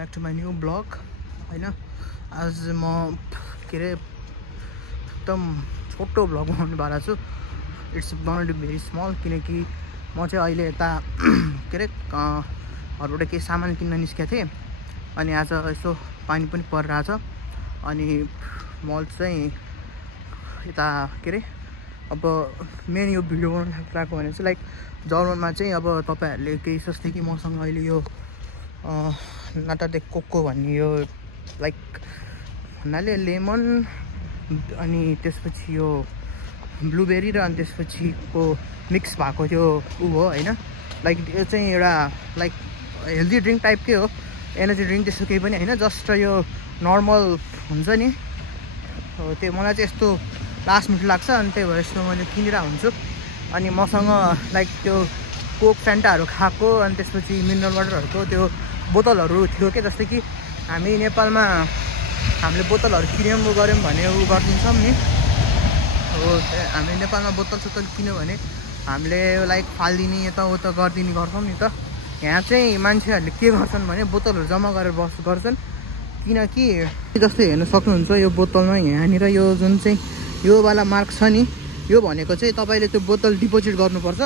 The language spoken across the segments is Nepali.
Back to my new blog हैन। आज म के अरे एकदम छोटो ब्लग बनाउनु वाला छु। It's gonna to be very small किनकि म चाहिँ अहिले यता के अरे घरबाट केही सामान किन्न निस्केको थिएँ अनि आज यसो पानी पनि परिरहेछ अनि म चाहिँ यता के अरे अब मेन यो भिडियो बनाउन लागेको भने चाहिँ लाइक जर्मनमा चाहिँ अब तपाईहरुले केही सोच्थे कि मसँग अहिले यो नाटा दे कोको भन्ने यो लाइक भन्नाले लेमन अनि त्यसपछि यो ब्लुबेरी र अनि त्यसपछिको मिक्स भएको त्यो हो हैन। लाइक यो चाहिँ एउटा लाइक हेल्दी ड्रिङ्क टाइपकै हो, एनर्जी ड्रिङ्क त्यस्तो केही पनि हैन, जस्ट यो नर्मल हुन्छ नि हो। त्यो मलाई चाहिँ यस्तो लास्ट मिनट लाग्छ अनि त्यही भएर यस्तो मैले किनेर हुन्छु। अनि मसँग लाइक त्यो कोक फ्यान्टाहरू खाएको अनि त्यसपछि मिनरल वाटरहरूको त्यो बोतलहरू थियो के, जस्तै कि हामी नेपालमा हामीले बोतलहरू किन्यौँ गऱ्यौँ भने उ गरिदिन्छौँ नि हो। हामी नेपालमा बोतल सोतल किन्यो भने हामीले लाइक फालिदिने यताउता गरिदिने गर्छौँ नि त। यहाँ चाहिँ मान्छेहरूले के गर्छन् भने बोतलहरू जम्मा गरेर गर्छन्, किनकि जस्तै हेर्न सक्नुहुन्छ यो बोतलमा यहाँनिर यो जुन चाहिँ यो वाला मार्क छ नि, यो भनेको चाहिँ तपाईँले त्यो बोतल डिपोजिट गर्नुपर्छ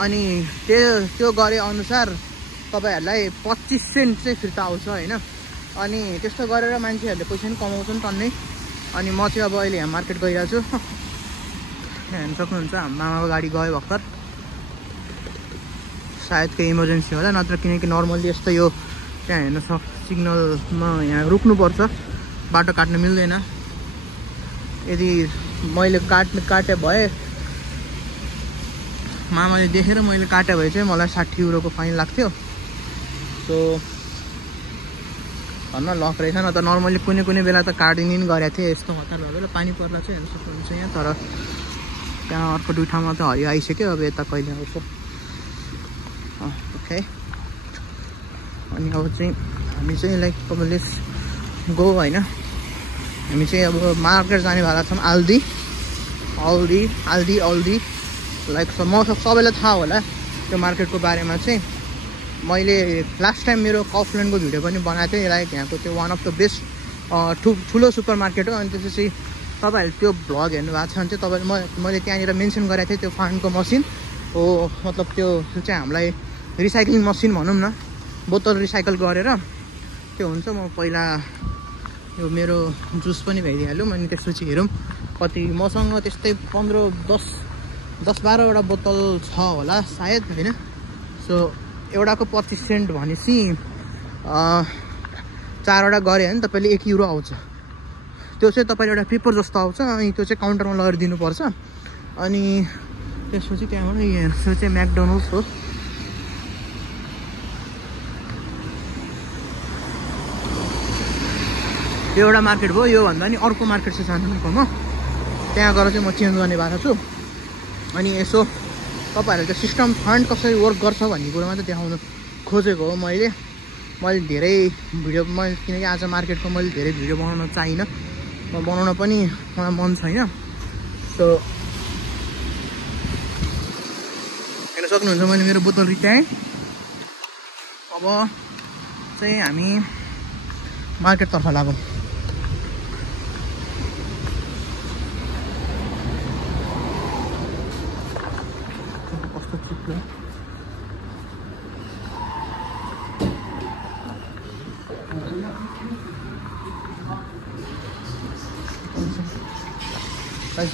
अनि त्यो गरे अनुसार तपाईहरुलाई 25 सेन्ट चाहिँ फिर्ता आउँछ हैन। अनि त्यस्तो गरेर मान्छेहरूले पैसा पनि कमाउँछन् टन्नै। अनि म चाहिँ अब अहिले यहाँ मार्केट गइरहेको छु। हेर्न सक्नुहुन्छ हाम्रो मामाको गाडी गयो भर्खर, सायद केही इमर्जेन्सी होला, नत्र किनकि नर्मल्ली यस्तो यो त्यहाँ हेर्न सिग्नलमा यहाँ रोक्नुपर्छ, बाटो काट्न मिल्दैन। यदि मैले काटे भए मामाले देखेर मैले काटे भए चाहिँ मलाई 60 युरोको फाइन लाग्थ्यो। सो भन्न लक रहेछ, न त नर्मल्ली कुनै बेला त काटिदिने नि गरेको थिएँ। यस्तो हतार भएर पानी पर्ला चाहिँ हेर्न सक्नुहुन्छ यहाँ, तर त्यहाँ अर्को दुई ठाउँमा त हरियो आइसक्यो, अब यता कहिले आउँछ ओके। अनि अब चाहिँ हामी चाहिँ लाइक तपाईँले गो होइन, हामी चाहिँ अब मार्केट जानेवाला छौँ। आल्दी लाइक म सबैलाई थाहा होला त्यो मार्केटको बारेमा। चाहिँ मैले लास्ट टाइम मेरो कफल्यान्डको भिडियो पनि बनाएको थिएँ, लाइक यहाँको त्यो वान अफ द बेस्ट ठुलो सुपर मार्केट हो। अनि त्यसपछि तपाईँहरूले त्यो भ्लग हेर्नु भएको छ भने चाहिँ तपाईँले मैले त्यहाँनिर मेन्सन गरेको थिएँ त्यो फान्डको मसिन हो, मतलब त्यो चाहिँ हामीलाई रिसाइक्लिङ मसिन भनौँ न, बोतल रिसाइकल गरेर त्यो हुन्छ। म पहिला यो मेरो जुस पनि भइदिइहाल्यो। अनि त्यसपछि हेरौँ कति मसँग त्यस्तै 10-12वटा बोतल छ होला सायद होइन। सो एउटाको 25 सेन्ट भनेपछि 4वटा गऱ्यो भने तपाईँले 1 युरो आउँछ। त्यो चाहिँ तपाईँले एउटा पेपर जस्तो आउँछ अनि त्यो चाहिँ काउन्टरमा लगेर दिनुपर्छ। अनि त्यसपछि त्यहाँबाट यो चाहिँ म्याकडोनल्ड्स हो। यो एउटा मार्केट भयो, योभन्दा नि अर्को मार्केट चाहिँ जानुको म त्यहाँ गएर चाहिँ म चेन्ज गर्ने भएको छु। अनि यसो तपाईँहरूले त्यो सिस्टम फन्ड कसरी वर्क गर्छ भन्ने कुरोमा चाहिँ देखाउनु खोजेको हो मैले धेरै भिडियो किनकि आज मार्केटको मैले धेरै भिडियो बनाउन चाहिनँ, म बनाउन पनि मलाई मन छैन। सो हेर्न सक्नुहुन्छ मैले मेरो बोतल रिटाएँ। अब चाहिँ हामी मार्केटतर्फ लागौँ। कस्तो चिप्लो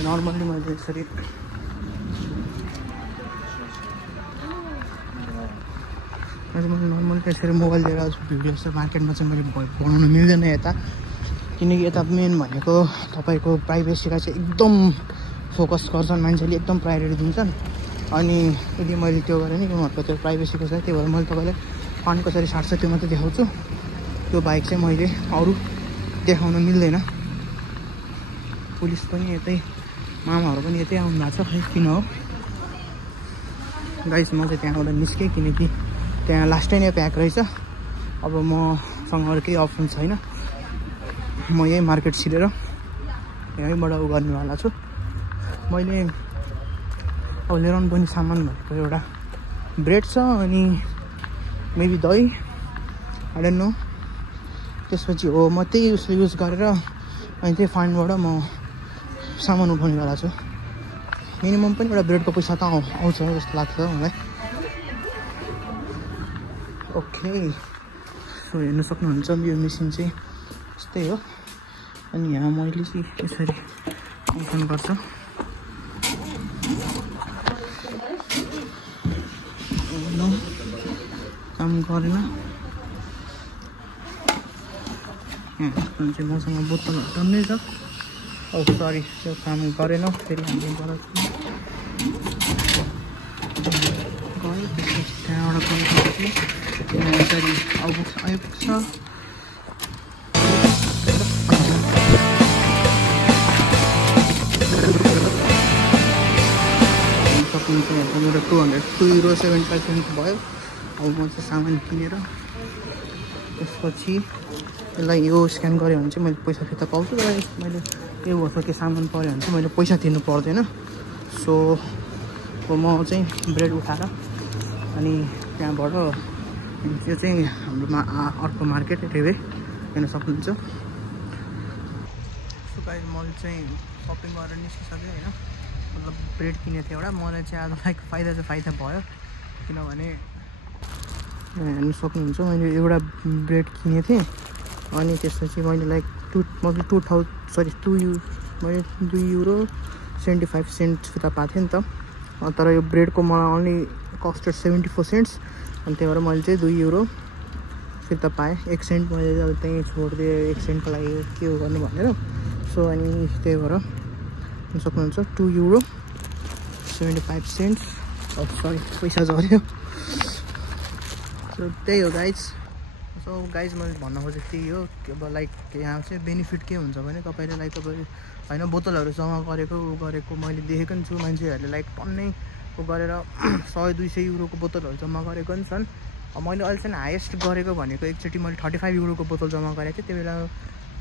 नर्मल्ली मैले यसरी त्यसरी मोबाइल लिएर आउँछु भिडियो चाहिँ मार्केटमा चाहिँ मैले बनाउनु मिल्दैन यता, किनकि यता मेन भनेको तपाईँको प्राइभेसीलाई चाहिँ एकदम फोकस गर्छन् मान्छेले, एकदम प्रायोरिटी दिन्छन्। अनि यदि मैले त्यो गरेँ नि उनीहरूको त्यो प्राइभेसीको छ, त्यही भएर मैले तपाईँलाई फन्ड कसरी साट्छ त्यो मात्रै देखाउँछु। त्यो बाइक चाहिँ मैले अरू देखाउन मिल्दैन। पुलिस पनि यतै, मामाहरू पनि यतै आउनु भएको छ, खै किन हो गाइस। म चाहिँ त्यहाँबाट निस्केँ किनकि त्यहाँ लास्टै नै प्याक रहेछ। अब मसँग अरू केही अप्सन छैन, म यही मार्केट छिरेर यहीँबाट उ गर्नेवाला छु। मैले अब लिएर पनि सामान भनेको एउटा ब्रेड छ अनि मेबी दही, आई डोन्ट नो त्यसपछि हो म त्यही उसले युज गरेर अनि त्यही फान्डबाट म सामान उठाउने वाला छु। मिनिमम पनि एउटा ब्रेडको पैसा त आउँछ जस्तो लाग्छ मलाई। ओके, सो हेर्न सक्नुहुन्छ यो मेसिन चाहिँ यस्तै हो। अनि यहाँ मैले चाहिँ यसरी ओपन गर्छु। काम गरेन चाहिँ मसँग बोतलहरू टन्नै छ। सरी, त्यो काम गरेन। फेरि हामी गयो त्यसपछि त्यहाँबाट गएपछि यसरी आइपुग्छ। मेरो 202 euro 75 cents भयो। अब म चाहिँ सामान किनेर त्यसपछि यसलाई यो स्क्यान गरेँ भने चाहिँ मैले पैसा फिर्ता पाउँछु। र मैले यो वर्ष के सामान पऱ्यो भने चाहिँ मैले पैसा तिर्नु पर्दैन। सो म चाहिँ ब्रेड उठाएर अनि त्यहाँबाट यो चाहिँ हाम्रोमा अर्को मार्केट रेवे हेर्न सक्नुहुन्छ। सो गाइस मैले चाहिँ सपिङ गरेर निस्किसकेँ होइन। मतलब ब्रेड किनेको थिएँ एउटा। मलाई चाहिँ आज लाइक फाइदा चाहिँ फाइदा भयो, किनभने हेर्न सक्नुहुन्छ मैले एउटा ब्रेड किनेको थिएँ। अनि त्यसपछि मैले लाइक 2 euro 75 cents फिर्ता पाएको थिएँ नि त। तर यो ब्रेडको मलाई ओन्ली कस्टेड 74 cents। अनि त्यही भएर मैले चाहिँ 2 euro फिर्ता पाएँ। 1 cent मैले अब त्यहीँ छोडिदिएँ 1 centको लागि के हो गर्नु भनेर। सो अनि त्यही भएर हेर्न सक्नुहुन्छ 2 euro 75 cents। सरी, पैसा झऱ्यो। सो त्यही हो गाइज। सो गाइज मैले भन्न खोजेको त्यही हो। अब लाइक यहाँ चाहिँ बेनिफिट के हुन्छ भने तपाईँले लाइक तपाईँ होइन बोतलहरू जम्मा गरेको गरेको मैले देखेको नि छु। मान्छेहरूले लाइक टन्नै गरेर 100-200 युरोको बोतलहरू जम्मा गरेको नि छन्। मैले अहिलेसम्म हाइएस्ट गरेको भनेको एकचोटि मैले 35 युरोको बोतल जम्मा गरेको थिएँ। त्यो बेला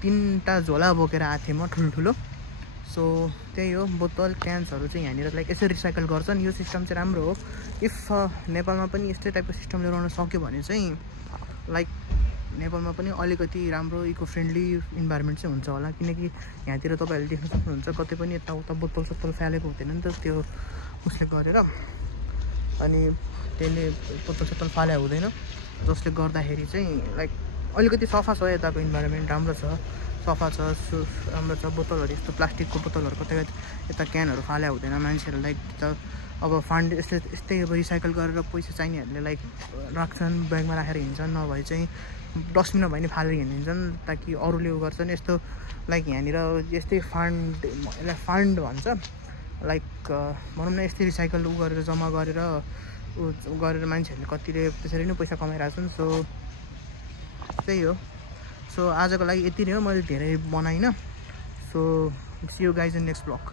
3टा झोला बोकेर आएको थिएँ म ठुल्ठुलो। सो त्यही हो, बोतल क्यान्सहरू चाहिँ यहाँनिर लाइक यसरी रिसाइकल गर्छन्। यो सिस्टम चाहिँ राम्रो हो। इफ नेपालमा पनि यस्तै टाइपको सिस्टम ल्याउन सक्यो भने चाहिँ लाइक नेपालमा पनि अलिकति राम्रो इको फ्रेन्डली इन्भाइरोमेन्ट चाहिँ हुन्छ होला। किनकि यहाँतिर तपाईँहरूले देख्न सक्नुहुन्छ कतै पनि यताउता बोतल सोतल फ्यालेको हुँदैन नि त त्यो उसले गरेर। अनि त्यसले बोतल सोतल फाले हुँदैन, जसले गर्दाखेरि चाहिँ लाइक अलिकति सफा छ यताको इन्भाइरोमेन्ट, राम्रो छ, सफा छ, राम्रो छ। बोतलहरू यस्तो प्लास्टिकको बोतलहरू कतै यता क्यानहरू फाले हुँदैन। मान्छेहरू लाइक अब फान्ड यस्तै अब रिसाइकल गरेर पैसा चाहिनेहरूले लाइक राख्छन्, ब्यागमा राखेर हिँड्छन्, नभए चाहिँ डस्टबिनमा भए नि फालेर हिँडिन्छन् ताकि अरूले उ गर्छन्। यस्तो लाइक यहाँनिर यस्तै फान्ड, यसलाई फान्ड भन्छ लाइक भनौँ न। यस्तै रिसाइकल गरेर जम्मा गरेर मान्छेहरूले कतिले त्यसरी नै पैसा कमाइरहेको छन्। सो त्यही हो। सो आजको लागि यति नै हो, मैले धेरै बनाइनँ। So see you guys in next blog.